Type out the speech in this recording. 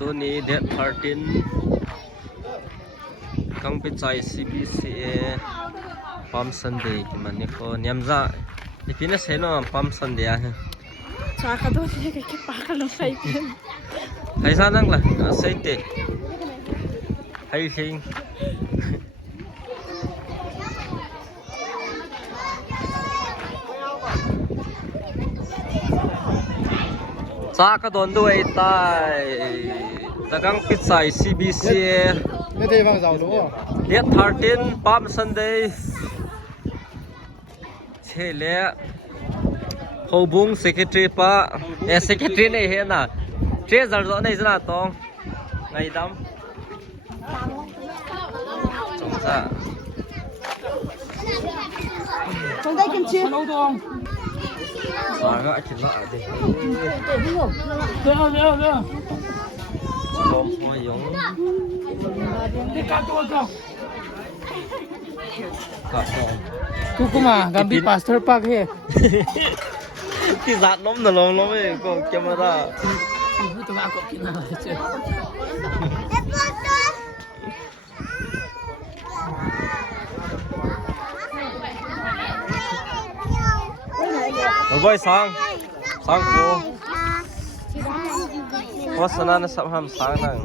ตัวนี้เด็ดพาร์ตินกังไปใจ CBCA ปั๊มซันเดย์ที่มันนี่ก็เนี่ยมจ้าที่พี่น่ะเห็นว่าปั๊มซันเดย์อ่ะชากระโดดเนี่ยก็ปากเราใส่เป็นใครซะนั่งล่ะใส่เตะให้ชิงซากระโดดด้วยตายตะกังปิดใส่ CBCA ไม่ได้ฟังเรารู้เด็ดพาร์ตินปั๊มซันเดย์เชเล่เขาบุ้ง secretary ปะsecretary นี่เห็นน่ะเจ้าจะรู้ในสนามตรงไงดำจงจ้าจงได้กินชิ้นสาก็คิดว่าอะไรเร็วเร็วเร็วลมหัวยงนี่กัดตัวจ้ะกัดตัวกูก็มากัมบีพาสเตอร์ปากเฮ้ที่สัตว์น้มน่ะลงเองก็เก็บมาได้พูดถึงว่าก็กินอะไรเจ้เราไปสั่งกูวัฒนาสับหามสั่งนั่ง